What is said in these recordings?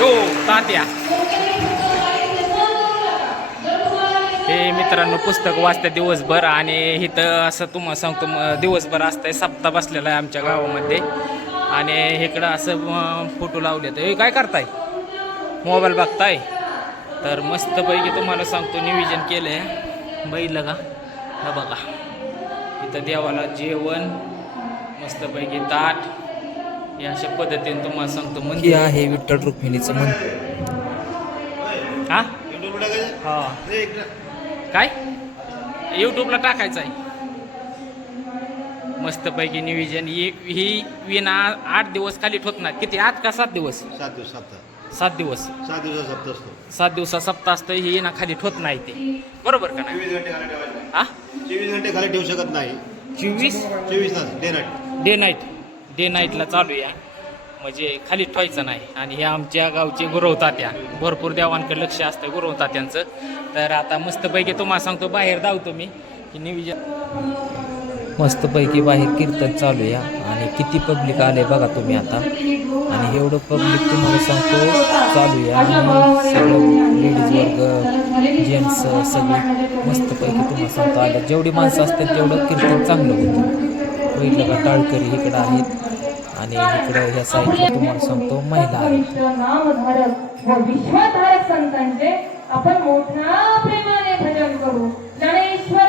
हो तात्या. हे मित्रांनो पुस्तक वाचते दिवसभर आणि इथं असं तुम्हाला सांगतो दिवसभर असतंय सप्ताह बसलेला आहे आमच्या गावामध्ये. आणि इकडं असं फोटो लावले तर हे काय करताय? मोबाईल बघताय? तर मस्तपैकी तुम्हाला सांगतो नियोजन केलं आहे बैल का? हा बघा. इथं देवाला जेवण मस्तपैकी ताट या अशा पद्धतीने तुम्हाला सांगतो मंदिर. आहे विठ्ठल रुक्मिणीचं मंदिर. हा? हा. काय? यूट्यूबला टाकायचं आहे. मस्तपैकी नियोजन. ही ही विना आठ दिवस खाली ठोत नाही किती? आठ का सात दिवस? सात दिवस सात. दिवस. सात दिवसा सप्ताह असतो. सात दिवसा सप्ताह असतं. ही ना खाली ठोत नाही ते. बरोबर का नाही? हा? चोवीस घंटे खाली ठेवू शकत नाही. चोवीस? चोवीस तास. Day night. Day night. Day नाईटला चालू या. म्हणजे खाली ठेवायचं नाही. आणि हे आमच्या गावचे गुरव तात्या. भरपूर देवांकडे लक्ष असतं गुरव तात्यांचं. तर आता मस्तपैकी तुम्हाला सांगतो बाहेर धावतो मी की निविजन मस्तपैकी बाहेर कीर्तन चालू या. आणि किती पब्लिक आले बघा तुम्ही आता. आणि एवढं पब्लिक तुम्हाला सांगतो चालू या. सगळं लेडीज वर्ग जेंट्स सगळे मस्तपैकी तुम्हाला सांगतो. आले जेवढी माणसं असतात तेवढं कीर्तन चांगलं होतं. पहिलं का टाळकरी इकडं आहेत. आणि इकडं ह्या साईडला तुम्हाला सांगतो महिला नामधारक व विश्वधारक संतांचे आपण मोठ्या प्रेमाने भजन करू. गणेश्वर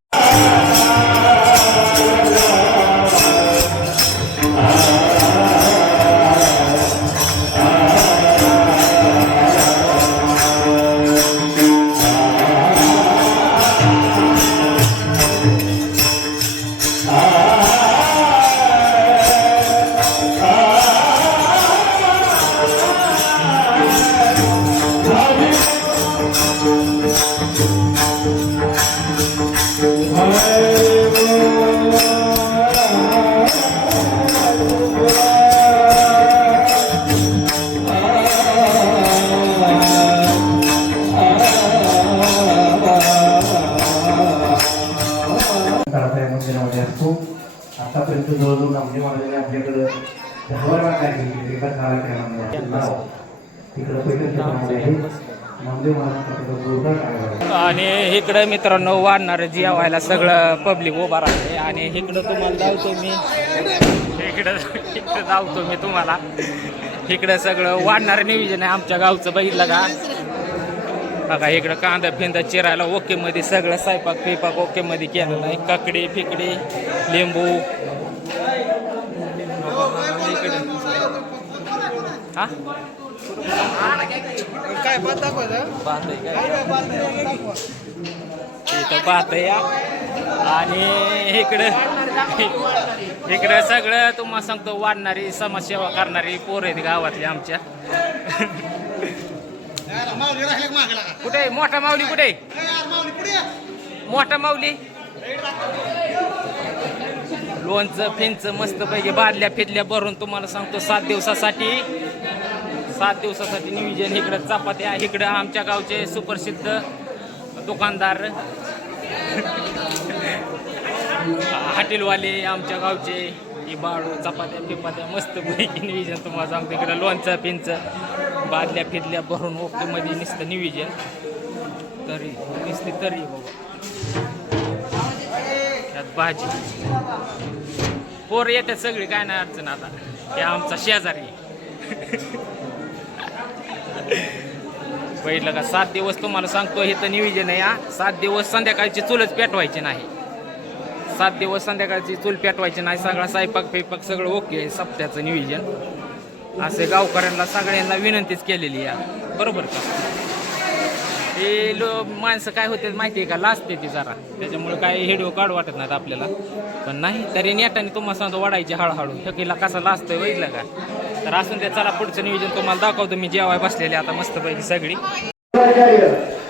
आतापर्यंत जवळजवळ नामदेव महाराजांनी आपल्याकडं एका कार्यक्रमामध्ये तिकडं आहे. नामदेव जोरदार कार्यक्रम आणि इकडं मित्रांनो वाढणारं जेवायला सगळं पब्लिक उभा राहते. आणि इकडं तुम्हाला धावतो मी. इकडं इकडं धावतो मी तुम्हाला. इकडं सगळं वाढणारं नियोजन आहे आमच्या गावचं बघितलं का? बघा इकडं कांदा फिंदा चिरायला ओके मध्ये सगळं स्वयंपाक पिपाक ओके मध्ये केलेलं आहे. काकडी फिकडी लिंबू. हा? काय दाखवायचं काय या आणि इकडं इकडं सगळं तुम्हाला सांगतो वाढणारी समाजसेवा करणारी पोर आहेत गावातली आमच्या. कुठे मोठा माऊली कुठे मोठा माऊली? लोणचं फिंचं मस्तपैकी बादल्या फिरल्या भरून तुम्हाला सांगतो सात दिवसासाठी सात दिवसासाठी नियोजन इकडं चपात्या इकडं आमच्या गावचे सुप्रसिद्ध दुकानदार. हॉटेलवाले आमच्या गावचे हे बाळू चपात्या पिपात्या मस्त पैकी नियोजन तुम्हाला सांगतो इकडं लोणचं पिंचं बादल्या फिरल्या भरून ओकेमध्ये निसतं नियोजन. तरी निसते तरी बाबा. त्यात भाजी. पोर येतात सगळी काय नाही अडचण आता. हे आमचा शेजारी. पहिलं का सात दिवस तुम्हाला सांगतो हे तर नियोजन आहे हा. सात दिवस संध्याकाळची चूलच पेटवायची नाही. सात दिवस संध्याकाळची चूल पेटवायची नाही सगळा सायपाक फेपाक सगळं ओके आहे सप्त्याचं नियोजन. असे गावकऱ्यांना सगळ्यांना विनंतीच केलेली आहे. बरोबर का? हे लो माणसं काय होते माहिती आहे का? लाजते ती जरा. त्याच्यामुळे काय हेडिओ काढ वाटत नाहीत आपल्याला. पण नाही तरी नेटाने तुम्हाला सांगतो वाढायची हळूहळू. हकीला कसा लाजतोय बघितलं का? तर असून ते चला पुढचं नियोजन तुम्हाला दाखवतो. मी जेवाय बसलेले आता मस्तपैकी सगळी.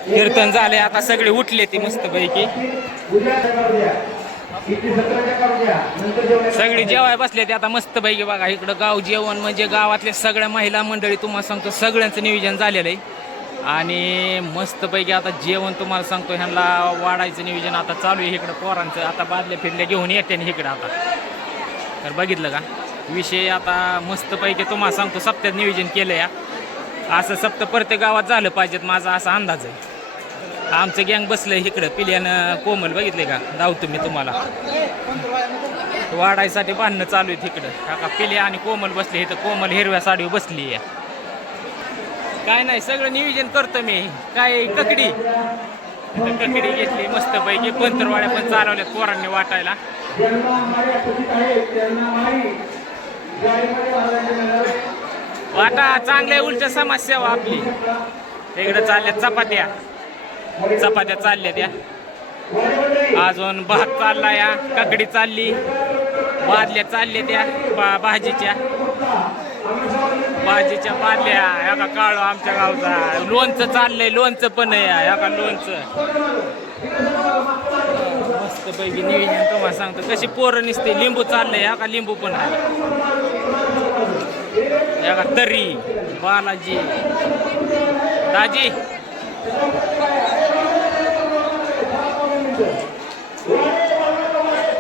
कीर्तन झाले आता सगळे उठले ती मस्तपैकी. सगळी जेवाय बसले ते आता मस्त पैकी बघा. इकडं गाव जेवण म्हणजे गावातल्या सगळ्या महिला मंडळी तुम्हाला सांगतो सगळ्यांचं नियोजन झालेलं आहे. आणि मस्तपैकी आता जेवण तुम्हाला सांगतो ह्यांना वाढायचं नियोजन आता चालू आहे इकडं पोरांचं. आता बादल्या फिरल्या घेऊन येते इकडं आता. तर बघितलं का? विषय आता मस्तपैकी तुम्हाला सांगतो सप्त्यात नियोजन केलं या असं सप्त प्रत्येक गावात झालं पाहिजेत माझा असा अंदाज आहे. आमचं गँग बसलंय इकडं पिल्यानं कोमल बघितले का? धावतो मी तुम्हाला. वाढायसाठी बांधणं चालू आहे तिकडं का पिले आणि कोमल बसले इथं कोमल हिरव्या साडीवर बसली आहे. काय नाही सगळं नियोजन करतो मी. काय ककडी? ककडी घेतली मस्तपैकी पंतरवाड्या पण चालवल्यात पोरांनी वाटायला. वाटा चांगल्या उलट समाजसेवा हो आपली. इकडे चालल्यात चपात्या. चपात्या चालल्या त्या अजून भात चालला या काकडी चालली. बादल्या चालल्या त्या बा भाजीच्या भाजीच्या पाल्या ह्या का काळू आमच्या गावचा. लोणचं चाललंय लोणचं पण आहे ह्या का लोणचं. मस्त पैकी नियोजन तुम्हाला सांगतो. कशी पोरं निसते लिंबू चाललंय ह्या का लिंबू पण आहे. या का तरी बालाजी. दाजी.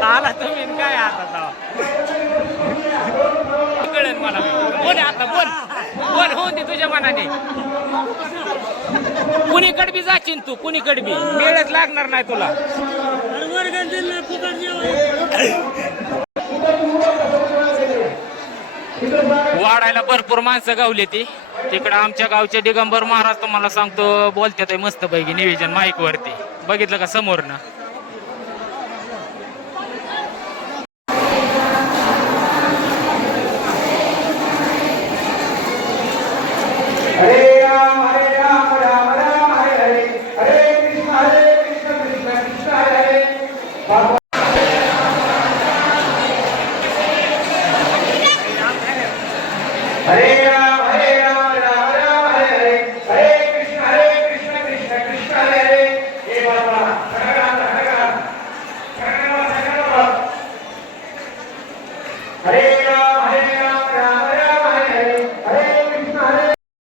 आला तुम्ही काय आता मला बोल आता बोल. बोल होऊन दे तुझ्या मनाने. कुणीकडे बी जाशील तू कुणीकडे बी. वेळच लागणार नाही तुला. वाढायला भरपूर माणसं गावली ती. तिकडं आमच्या गावचे दिगंबर महाराज तुम्हाला सांगतो बोलते मस्त पैकी निवेदन माईक वरती बघितलं का समोरनं? ना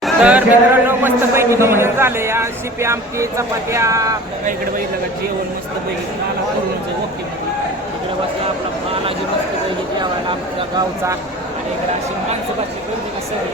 तर मित्रांनो मस्त पैकी नियोजन झाले या शिपी आमटी चपात्या बघा इकडे बघितलं का? जेवण मस्त पैकी नाला ओके. इकडे बसला आपला बालाजी मस्त पैकी जेवायला आमच्या गावचा. आपल्या इकडे कोणती का सगळी